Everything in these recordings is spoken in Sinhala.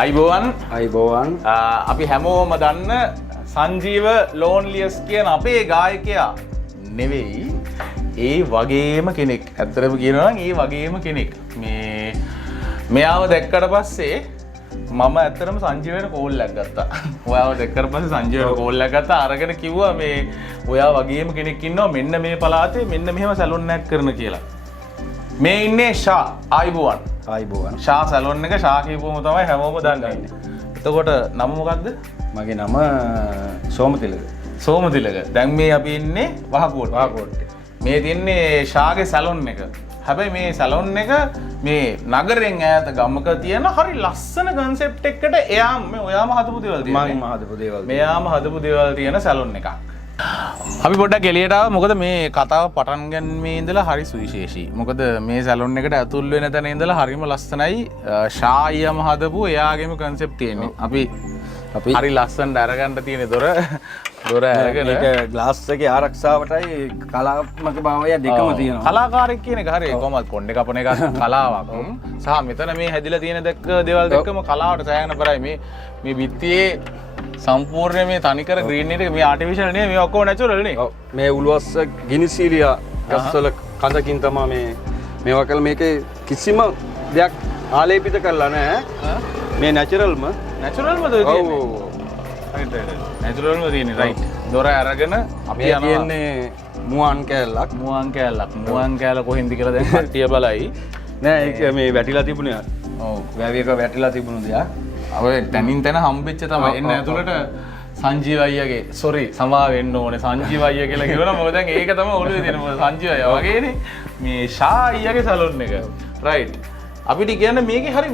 අයිබෝවන් අපි හැමෝම දන්න සංජීව ලෝන්ලියස් කියන අපේ ගායකයා නෙවෙයි ඒ වගේම කෙනෙක්. ඇත්තටම කියනවා නම් ඒ වගේම කෙනෙක්. මෙයාව දැක්කට පස්සේ මම ඇත්තටම සංජීවයට කෝල් එකක් ගත්තා. ඔයාව දැක්කට පස්සේ සංජීවයට කෝල් එකක් ගත්තා. අරගෙන කිව්වා මේ ඔයා වගේම කෙනෙක් ඉන්නවා මෙන්න මේ පළාතේ මෙන්න මෙහෙම සැලොන් එකක් කරන කියලා. මේ ඉන්නේ ෂා. ආයිබෝවන් ෂා සැලොන් එක ෂා කියපුවම තමයි හැමෝම දන්නේ. එතකොට නම මොකක්ද? මගේ නම සෝමතිලක. දැන් මේ අපි ඉන්නේ වහකෝට්ටේ. මේ තියන්නේ ෂාගේ සැලොන් එක. හැබැයි මේ සැලොන් එක මේ නගරෙන් ඈත ගමක තියෙන හරි ලස්සන කන්සෙප්ට් එකකට ඔයාම හදපු දේවල් තියෙනවා. මෙයාම හදපු දේවල් තියෙන සැලොන් එකක්. අපි පොඩ්ඩක් එළියට ආවා. මොකද මේ කතාව පටන් ගන්නේ ඉඳලා හරි සුවිශේෂී. මොකද මේ සැලොන් එකට ඇතුල් වෙන තැන ඉඳලා හරිම ලස්සනයි. ෂායියම හදපු එයාගේම කන්සෙප්ට් තියෙන්නේ. අපි හරි ලස්සනට අරගන්න තියෙන දොර අරගෙන ඒක ග්ලාස් එකේ ආරක්ෂාවටයි කලාත්මක භාවය දෙකම තියෙනවා. කලාකාරයෙක් කියන එක හරිය කොහොමද කොණ්ඩේ කපන එක කලාවක්. සහ මෙතන මේ හැදිලා තියෙන දේවල් දෙකම කලාවට සෑහෙන කරයි. මේ බිත්තියේ සම්පූර්ණ මේ තනිකර ග්‍රීන් එක මේ ආටිෆිෂල් නේ, මේ ඔක්කොම නැචරල් නේ. ඔව් මේ උළුවස්ස ගිනිසීලියා ගස්වල කඳකින් තමයි මේවා කළ. මේකේ කිසිම දෙයක් ආලේපිත කරලා නැහැ. මේ නැචරල්ම තියෙන්නේ. නැචරල්ම තියෙන්නේ රයිට්. දොර අරගෙන අපි යන්නේ මුවන් කෑල්ලක්. මුවන් කෑල්ල කොහෙන්ද කියලා දැන් කට්ටිය බලයි. නෑ ඒක මේ වැටිලා තිබුණේ. ඔව් වැවි එක වැටිලා තිබුණු දෙයක්. අපේ තනින් තන හම්බෙච්ච තමයි එන්න ඇතුළට සංජීව අයියාගේ සමා වෙන්න ඕනේ සංජීව අයියා කියලා කියනවා. මොකද දැන් ඒක තමයි ඔළුවේ තියෙන මොකද සංජීව අයියා වගේනේ මේ ෂා අයියාගේ සැලොන් එක. රයිට්. අපිට කියන්නේ මේකේ හරි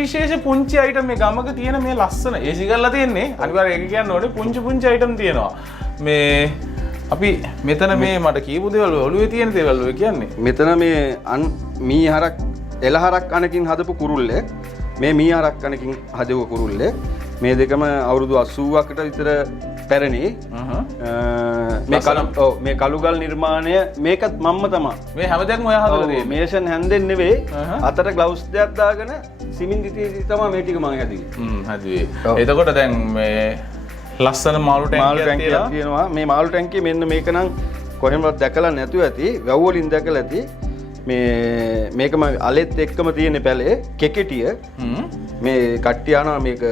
විශේෂ පුංචි අයිටම් මේ ගමක තියෙන මේ ලස්සන ඒසි කරලා තියෙන්නේ. අනිවාර්යයෙන් ඒක කියන්න ඕනේ පුංචි අයිටම් තියෙනවා. මේ අපි මෙතන මේ මට කියපු දේවල් ඔළුවේ තියෙන දේවල් ඔය කියන්නේ. මෙතන මේ මීහරක් එළහරක් අනකින් හදපු කුරුල්ලෙක්. මේ මීහරක් කනකින් හදව කුරුල්ලෙක්. මේ දෙකම අවුරුදු 80කට විතර පැරණි. මේ කළුගල් නිර්මාණය මේකත් මම්ම තමයි. මේ හැමදේම ඔයා හදලා තියෙන්නේ. මේෂන් හැන්දෙන් නෙවෙයි. අතට ග්ලව්ස් දෙකක් දාගෙන සිමින් දිටි තමයි මේ ටික මම හැදුවේ. එතකොට දැන් මේ ලස්සන මාළු ටැංකියක් තියෙනවා. මේ මාළු ටැංකිය මෙන්න මේක නම් කොහෙන්වත් දැකලා නැතුව ඇති. වැව් වලින් දැකලා ඇති. මේකම අලෙත් එක්කම තියෙන පැලේ කෙකෙටිය. මේ කට්ටිය යනවා මේක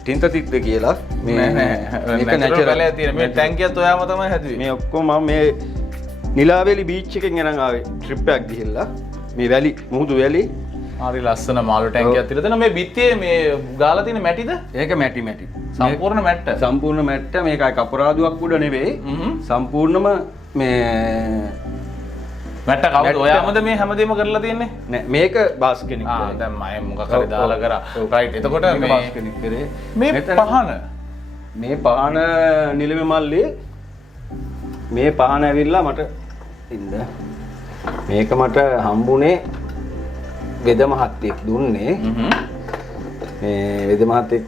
ටින්තතිත්ද කියලා. මේක නැචරල් තියෙන මේ ටැංකියත් ඔයාම තමයි හැදුවේ. මේ ඔක්කොම මම මේ නිලාවේලි බීච් එකෙන් එනන් ආවේ ට්‍රිප් එකක් ගිහිල්ලා. මේ වැලි මුහුදු වැලි හරි ලස්සන මාළු ටැංකියක් තියලා තියෙනවා. මේ බිත්තියේ මේ ගාලා තියෙන මැටිද? ඒක මැටි. සම්පූර්ණ මැට්ට. මේකයි කපුරාදුවක් උඩ නෙවෙයි. සම්පූර්ණම මේ මැට්ට කවුද? ඔයාමද මේ හැමදේම කරලා තියෙන්නේ? නෑ මේක බාස් කෙනෙක්. දැන් මම මොකක් හරි දාලා කරා. රයිට්. එතකොට මේ බාස් කෙනෙක් කරේ. මේ පහන නිලමේ මල්ලේ මේ පහන ඇවිල්ලා මට ඉන්න මේක මට හම්බුනේ වෙද මහත්තයෙක් දුන්නේ. මේ වෙද මහත්තයෙක්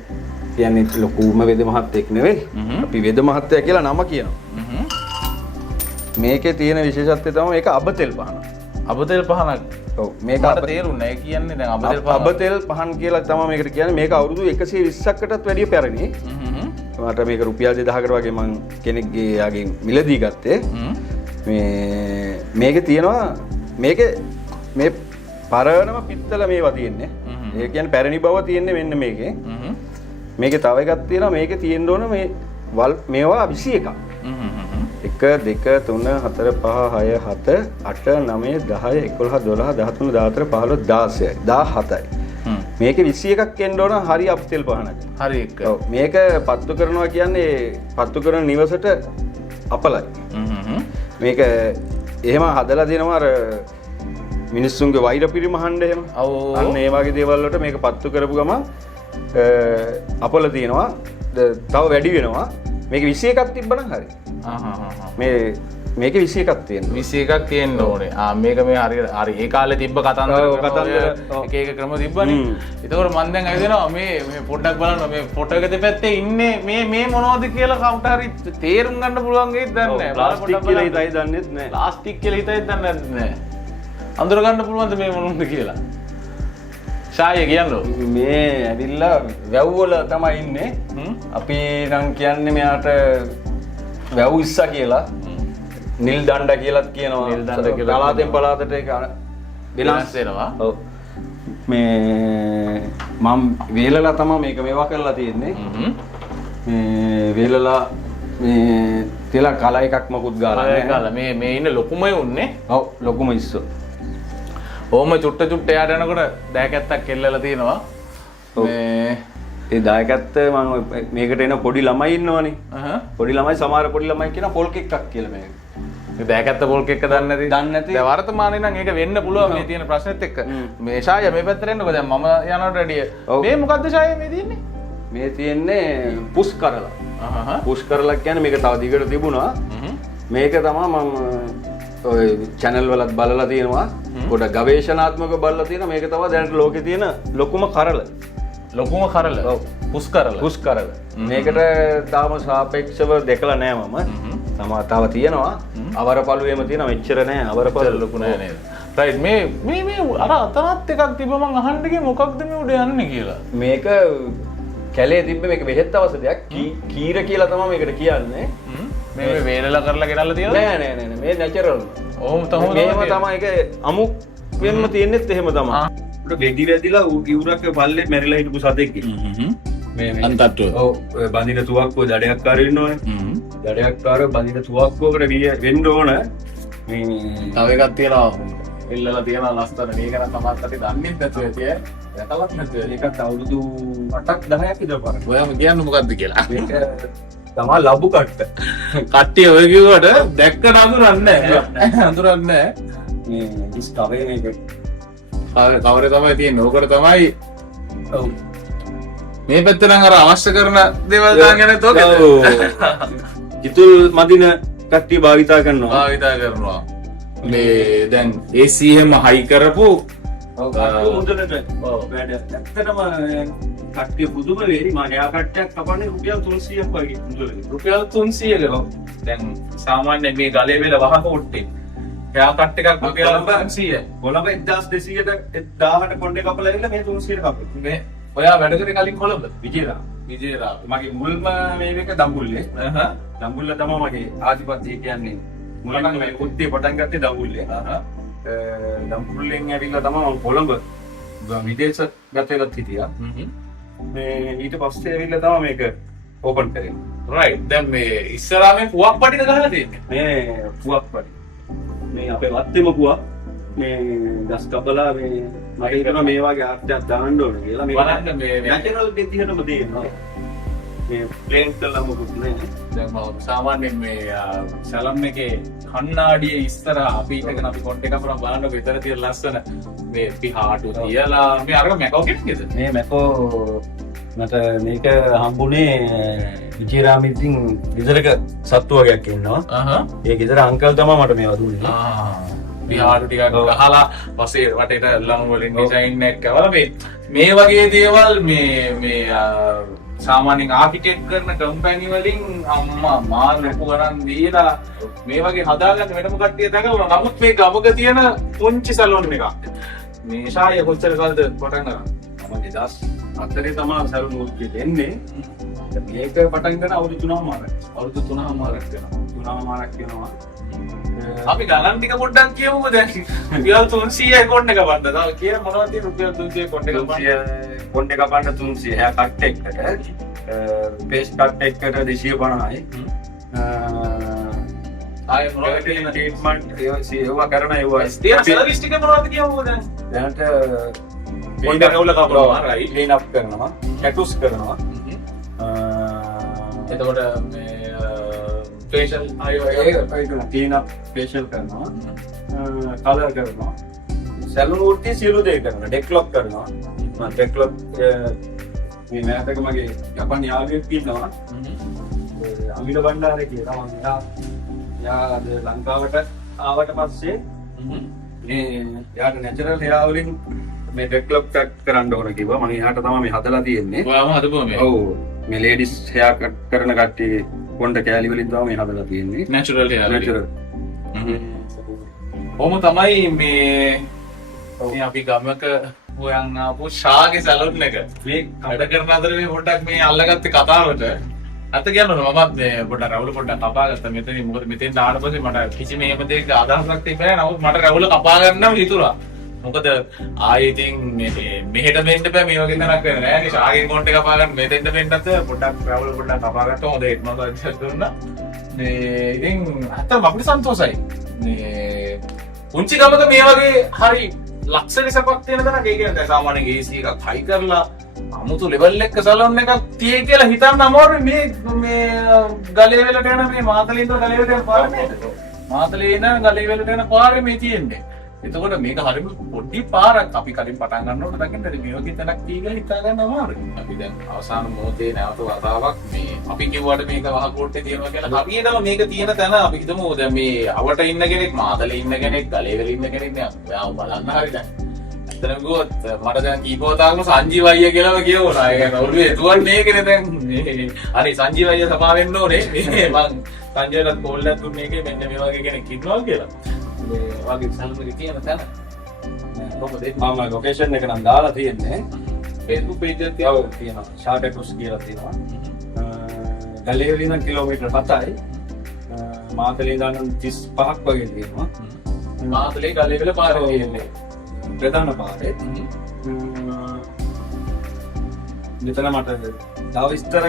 කියන්නේ ලොකුම වෙද මහත්තයෙක් නෙවෙයි. අපි වෙද මහත්තයා කියලා නම කියනවා. මේකේ තියෙන විශේෂත්වය තමයි මේක අබතෙල් පහන. අබතෙල් පහනක්. ඔව් මේක අපිට තේරුණා. ඒ කියන්නේ දැන් අබතෙල් පහන් කියලා තමයි මේකට කියන්නේ. මේක අවුරුදු 120කටත් වැඩිය පැරණි. මට මේක රුපියල් 2000කට වගේ මං කෙනෙක්ගේ යාගෙන් මිලදී ගත්තේ. මේකේ තියෙනවා මේ පරණම පිත්තල මේවා තියෙන්නේ. ඒ කියන්නේ පැරණි බව තියෙන්නේ මෙන්න මේකේ. මේකේ තව එකක් තියෙනවා. මේකේ තියෙන්න ඕන මේවා 21ක්. 1 2 3 4 5 6 7 8 9 10 11 12 13 14 15 16යි. මේකේ 21ක් එන්න ඕන හරි අපතෙල් පහනක. හරි එක. ඔව් මේක පත්තු කරනවා කියන්නේ පත්තු කරන නිවසට අපලයි. මේක එහෙම හදලා දෙනවා අර මිනිස්සුන්ගේ වෛර පිරිමහන්න එහෙම. අන්න ඒ වගේ දේවල් වලට මේක පත්තු කරපු ගමන් අපල තියෙනවා. තව වැඩි වෙනවා. මේක 21ක් තිබ්බනම් හරි. මේක 21ක් තියෙනවා. 21ක් තියෙන්න ඕනේ. මේක මේ හරි ඒ කාලේ තිබ්බ කතන්දර එක ක්‍රම තිබ්බනේ. ඒතකොට මම දැන් ඇවිදිනවා මේ පොඩ්ඩක් බලන්න මේ ෆොටෝ එක දෙපැත්තේ ඉන්නේ මේ මොනවද කියලා කවුට හරි තේරුම් ගන්න පුළුවන් වෙයිද දන්නේ නැහැ. ප්ලාස්ටික් කියලා හිතයි දන්නෙත් නැහැ. ප්ලාස්ටික් කියලා හිතයි දන්නේ නැහැ. අඳුර ගන්න පුළුවන්ද මේ මොනවද කියලා? ශාය කියන්නෝ. මේ ඇවිල්ලා වැව්වල තමයි ඉන්නේ. අපි නම් කියන්නේ මෙයාට වැව් ඉස්සා කියලා. නිල් දණ්ඩ කියලාත් කියනවා. නිල් දණ්ඩ කියලා. පළාතෙන් පළාතට ඒක වෙනස් වෙනවා. ඔව්. මේ මම වේලලා තමයි මේක මේවා කරලා තියෙන්නේ. මේ වේලලා මේ තියලා කල එකක් මකුත් ගාලා කල ගාලා මේ ඉන්න ලොකුමයි උන්නේ. ඔව් ලොකුම ඉස්සෝ. ඕම චුට්ට චුට්ට යාට යනකොට දෑකැත්තක් කෙල්ලලා තියෙනවා. මේ ඒ දායකත්ව මම මේකට එන පොඩි ළමයි ඉන්නවනේ. පොඩි ළමයි සමහර පොඩි ළමයි කියන පොල් කෙක්කක් කියලා මේක. මේ දෑකැත්ත පොල් කෙක්ක දන්නේ නැති. දැන් වර්තමානයේ නම් ඒක වෙන්න පුළුවන් මේ තියෙන ප්‍රශ්නෙත් එක්ක. මේ ශාය මේ පැත්තට එන්නකෝ දැන් මම යනකොට වැඩිය. මේ මොකද්ද ශාය මේ තියෙන්නේ? මේ තියෙන්නේ පුෂ් කරලා. පුෂ් කරලා කියන්නේ මේක තව දිගට තිබුණා. මේක තමයි මම ඔය channel වලත් බලලා තියෙනවා. පොඩ ගවේෂණාත්මක බලලා තියෙනවා. මේක තමයි දැනට ලෝකේ තියෙන ලොකුම කරල. ලොකුම කරල. ඔව්. පුෂ් කරල. පුෂ් කරල. මේකට තාම සාපේක්ෂව දැකලා නෑ මම. තව තියෙනවා. අවරපළුවේම තියෙනවා. මෙච්චර නෑ. අවරපළුව ලොකු නෑ නේද? රයිට් මේ අර අතනත් එකක් තිබ්බ මං අහන්න ගියේ මොකක්ද මේ උඩ යන්නේ කියලා. මේක කැලේ තිබ්බ මේක බෙහෙත් අවසදයක්. කීර කියලා තමයි මේකට කියන්නේ. මේ වේලලා කරලා ගෙනල්ලා තියෙනවද? නෑ මේ නැචරල්. ඕම තමයි. මේව තමයි ඒක අමු වෙන්න තියෙන්නේත් එහෙම තමයි. උඩ ගෙඩි වැදිලා ඉවුරක් පල්ලේ මැරිලා හිටපු සතෙක්ගේ. මේ අන්තට්ටුව. ඔව් බඳින තුවක්කුව දඩයක්කාරයෝ ඉන්නවනේ. දඩයක්කාරයෝ බඳින තුවක්කුවකට වෙන්න ඕන. මේ තව එකක් තියෙනවා. එල්ලලා තියෙනවා ලස්සන. මේක නම් තමත් අපි දන්නේ නැතුව ඇතිය. දැකලත් නැතුව. ඒකත් අවුරුදු 8ක් 10ක් විතර පාර. ඔයාම කියන්නේ මොකද්ද කියලා. මේක තමා ලබු කට්ට. කට්ටිය ඔය කිව්වට දැක්කට අඳුරන්නේ නැහැ. අඳුරන්නේ නැහැ. මේ ඩිස්කවර් මේක. කවරේ තමයි තියෙන්නේ. ඕකට තමයි ඔව්. මේ පැත්ත නම් අර අවශ්‍ය කරන දේවල් දාගෙන තෝකද? ඉතුල් මදින කට්ටිය භාවිතා කරනවා. භාවිතා කරනවා. මේ දැන් ACM හයි කරපු කට්ටිය පුදුම වෙරි මායා කට්ටයක් කපන්නේ රුපියල් 300ක් වගේ මුදලට. රුපියල් 300ක. දැන් සාමාන්‍ය මේ ගලේ වෙල වහක උට්ටේ. එයා කට් එකක් රුපියල් 300යි. කොළඹ 1200ට 1000ට කොණ්ඩේ කපලා ඉන්න මේ 300ට කපේ. මේ ඔයා වැඩ කරේ කලින් කොළඹ? විජේරා. මගේ මුල්ම මේක දඹුල්ලේ. දඹුල්ල තමයි මගේ ආධිපත්‍යය කියන්නේ. මුලින්ම මේ උත්තේ පටන් ගත්තේ දඹුල්ලේ. දඹුල්ලෙන් ඇවිල්ලා තමයි මම කොළඹ විදේශ ගතේලත් හිටියා. මේ ඊට පස්සේ ඇවිල්ලා තමයි මේක ඕපන් කරේ. රයිට්. දැන් මේ ඉස්සරහා මේ පුවක් පටිද ගහලා තියෙන්නේ. මේ පුවක් පටි. මේ අපේ වත්තේම පුවක්. මේ ගස් කබලා මේ මට හිතෙනවා මේ වගේ ආර්ටයක් දාන්න ඕනේ කියලා. මේ බලන්න මේ නැචරල් දෙතිහටම දෙනවා. මේ ප්ලේන් කළා මොකුත් නෑ. දැන් මම සාමාන්‍යයෙන් මේ සැලම් එකේ කණ්ණාඩියේ ඉස්සරහා අපි ඉඳගෙන අපි කොන්ට් එක අපරම් බලන්නකො විතර තියෙන ලස්සන මේ පිහාටු තියලා මේ අරක මැකෝ කෙනෙක්ද? මේ මැකෝ මට මේක හම්බුනේ විජේරාමින් ගෙදරක සත්තු වගේක් ඉන්නවා. ඒ ගෙදර අංකල් තමයි මට මේවා දුන්නේ. පිහාටු ටිකක් ගහලා පස්සේ වටේට ලණු වලින් ඩිසයින් එකක් කරලා මේ වගේ දේවල් මේ සාමාන්‍යයෙන් ආකිටෙක්ට් කරන කම්පැනි වලින් අම්මා මා ලොකු ගණන් දීලා මේ වගේ හදාගන්න වෙනම කට්ටිය දැකලා නමුත් මේ ගමක තියෙන පුංචි සැලොන් එකක්. මේ ශාය කොච්චර කාලද පටන් ගන්න? මම 2004 තමයි සැලොන් උත්කේ දෙන්නේ. මේක පටන් ගන්න අවුරුදු 3මාරක්. අවුරුදු 3මාරක් වෙනවා. 3මාරක් වෙනවා. අපි ගණන් ටික පොඩ්ඩක් කියමුකෝ දැන්. රුපියල් 300යි කොණ්ඩ එක බණ්ඩ. තව කියන මොනවද තියෙන්නේ රුපියල් 300යි කොණ්ඩ එක බණ්ඩ. කොණ්ඩ එක බණ්ඩ 300. එයා කට් එකකට. පේස්ට් කට් එකකට 250යි. ආයෙ මොනවද තියෙන්නේ ට්‍රීට්මන්ට් ඒවා කරන ඒවා. තියෙන සර්විස් ටික මොනවද කියමුකෝ දැන්. දැනට කොණ්ඩ රවුල කපනවා රයිට්. ක්ලීන් අප් කරනවා. ටැටුස් කරනවා. එතකොට මේ ෆේෂල් ක්ලීන් අප් ෆේෂල් කරනවා. කලර් කරනවා. සැලුන් වෘත්තිය සියලු දේ කරනවා. ඩෙක්ලොක් කරනවා. මම ඩෙක්ලොක් මේ මෑතක මගේ ජපාන් යාළුවෙක් ඉන්නවා. අමිල බණ්ඩාරේ කියලා මම යාද ලංකාවට ආවට පස්සේ මේ යාට නැචරල් හෙයා වලින් මේ ඩෙක්ලොක් කරන්න ඕන කිව්වා. මම එහාට තමයි මේ හදලා තියෙන්නේ. ඔයාම හදපුවා මේ. ඔව්. මේ ලේඩිස් හෙයා කට් කරන කට්ටිය කොණ්ඩ කෑලි වලින් තමයි මේ හදලා තියෙන්නේ. Natural hair. නැචරල්. ඔහොම තමයි මේ අපි ගමක ඔයන් ආපු ශාගේ සැලොන් එක මේ වැඩ කරන අතර මේ පොඩ්ඩක් මේ අල්ලගත්තේ කතාවට අත කියනවා මමත් මේ පොඩ්ඩක් රවුල පොඩ්ඩක් කපා ගත්තා මෙතන මොකද මෙතෙන් දාන්න පස්සේ මට කිසිම එහෙම දෙයක අදහසක් තිබ්බේ නැහැ නමුත් මට රවුල කපා ගන්නම හිතුණා මොකද ආයේ ඉතින් මෙහෙට මෙන්න බෑ මේ වගේ තැනක් වෙන්නේ නැහැ නේ ශාගෙන් කොන්ට් එක කපා ගන්න මෙතෙන්ට මෙන්නත් පොඩ්ඩක් රවුල පොඩ්ඩක් කපා ගත්තා හොඳ ඒත් මම අධ්‍යක්ෂ දුන්නා මේ ඉතින් අතම අපිට සන්තෝෂයි මේ පුංචි ගමක මේ වගේ හරි ලක්ෂරි සපක් තියෙන තැනක ඒ කියන්නේ සාමාන්‍යයෙන් AC එකක් හයි කරලා අමුතු ලෙවල් එක සැලොන් එකක් තියෙයි කියලා හිතන්න අමාරුයි මේ ගලේ වෙලට යන මේ මාතලේ ඉඳන් ගලේ වෙලට යන පාරේ මාතලේ ඉඳන් ගලේ වෙලට යන පාරේ මේ තියෙන්නේ. එතකොට මේක හරිම පොඩි පාරක් අපි කලින් පටන් ගන්නකොට දකින්න මේ වගේ තැනක් තියෙයි හිතා ගන්න අමාරුයි. අපි දැන් අවසාන මොහොතේ නැවත වතාවක් මේ අපි කිව්වට මේක වහකොට්ටේ තියෙනවා කියලා හරියටම මේක තියෙන තැන අපි හිතමු දැන් මේ අවට ඉන්න කෙනෙක් මාතලේ ඉන්න කෙනෙක් ගලේ වෙල ඉන්න කෙනෙක් නේ ඔයාව බලන්න හරි දැන්. ඇත්තටම ගියොත් මට දැන් කීපවතාවක්ම සංජීව අයියා කියලාම කියවුණා. ඒ කියන්නේ ඔළුවේ එතුවන්නේ ඒකනේ දැන් මේ අනේ සංජීව අයියා සමා වෙන්න ඕනේ. මේ මං සංජීවලත් කෝල් එකක් දුන්නේ ඒකේ මෙන්න මේ වගේ කෙනෙක් ඉන්නවා කියලා. මේ වගේ සල්මරි තියෙන තැන. කොහොමද මම ලොකේෂන් එක නම් දාලා තියෙන්නේ Facebook page එකේ තියෙනවා. ෂාටෙකුස් කියලා තියෙනවා. ගලේ වලින් කිලෝමීටර් 7යි. මාතලේ ඉඳන් 35ක් වගේ තියෙනවා. මාතලේ ගලේ වල පාරේ තියෙන්නේ. ප්‍රධාන පාරේ මෙතන මට තව විස්තර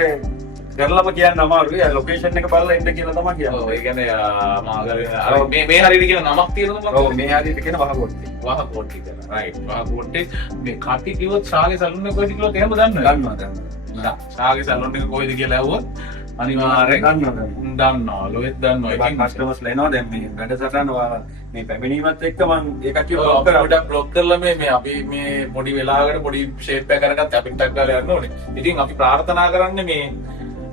කරලම කියන්න අමාරුයි. ලොකේෂන් එක බලලා එන්න කියලා තමයි කියන්නේ. ඔව් ඒ කියන්නේ අර මේ හරියට කියන නමක් තියෙනවද? ඔව් මේ හරියට කියන වහකොට්ටේ. වහකොට්ටේ කියලා. රයිට්. වහකොට්ටේ මේ කටි කිව්වොත් ශාගේ සැලුන් එක කොහෙද කියලා එහෙම දන්නවද? ශාගේ සැලුන් එක කොහෙද කියලා ඇහුවොත් අනිවාර්යෙන් දන්නවා. ලොහෙත් දන්නවා. ඒකෙන් කස්ටමර්ස්ලා එනවා දැන් මේ වැඩසටහන මේ පැමිණීමත් එක්ක මම ඒකට පොඩ්ඩක් බ්ලොක් කරලා මේ අපි මේ පොඩි වෙලාවකට පොඩි ෂේප් එකක් කරගත්ත අපිට ටක් ගාලා යන්න ඕනේ. ඉතින් අපි ප්‍රාර්ථනා කරන්නේ මේ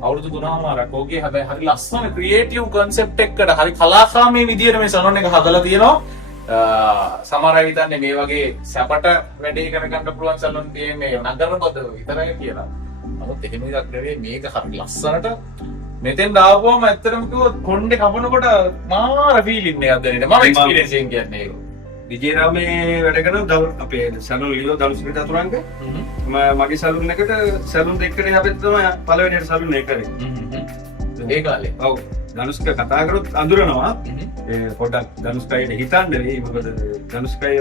අවුරුදු 3මාරක් ඕකේ හැබැයි හරි ලස්සන ක්‍රියේටිව් කන්සෙප්ට් එකකට හරි කලාකාමී විදියට මේ සැලොන් එක හදලා තියෙනවා. සමහර අය හිතන්නේ මේ වගේ සැපට වැඩේ කරගන්න පුළුවන් සැලොන් තියෙන්නේ නගර පොත විතරයි කියලා. නමුත් එහෙම එකක් නෙවෙයි මේක හරි ලස්සනට මෙතෙන් දාපුවම ඇත්තටම කිව්වොත් කොණ්ඩේ කපනකොට මාර ෆීලින් එකක් දැනෙන මම එක්ස්පීරියන්ස් එකෙන් කියන්නේ ඒක. විජේරාමේ වැඩ කරන අපේ සැලුන් ලියෝ දනුස්මිත අතුරංග මගේ සැලුන් එකට සැලුන් දෙකනේ අපිට තමයි පළවෙනියට සැලුන් එක කරේ. ඒ කාලේ. ඔව්. ධනුෂ්ක කතා කරොත් අඳුරනවා. ඒ පොඩ්ඩක් ධනුෂ්කයිට හිතන්න වෙයි. මොකද ධනුෂ්කයි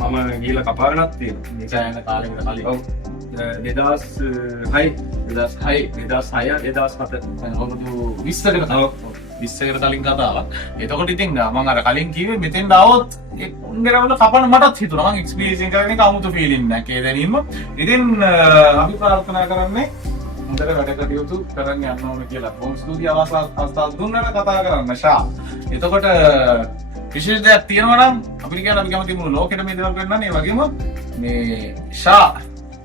මම ගිහලා කපාගෙනත් තියෙනවා. මේ සෑහෙන කාලෙකට කලින්. ඔව්. 2007 අවුරුදු 20කට කලින් කතාවක්. එතකොට ඉතින් මම අර කලින් කිව්වේ මෙතෙන් ආවොත් ඒ උන්ගරවල කපන මටත් හිතුණා. මම එක්ස්පීරියන්ස් එක කරන එක 아무තු ෆීලින් නැහැ. ඒ දැනීම. ඉතින් අපි ප්‍රාර්ථනා කරන්නේ හොඳට වැඩ කටයුතු කරන්න යන්න ඕන කියලා. බොහොම ස්තුතියි අවස්ථාවක් දුන්නාට කතා කරන්න ෂා. එතකොට විශේෂ දෙයක් තියෙනවා නම් අපිට කියන්න අපි කැමති මුළු ලෝකෙටම මේ දේවල් කරන්න. ඒ වගේම මේ ෂා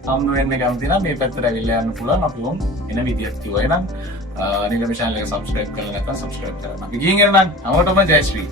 හම්බ වෙන්න කැමති නම් මේ පැත්තට ඇවිල්ලා යන්න පුළුවන්. අපි වොන් එන විදියක් කිව්වා. එහෙනම් නිලම channel එක subscribe කරලා නැත්නම් subscribe කරන්න. අපි ගිහින් එන්න නම් අවටම ජය ශ්‍රී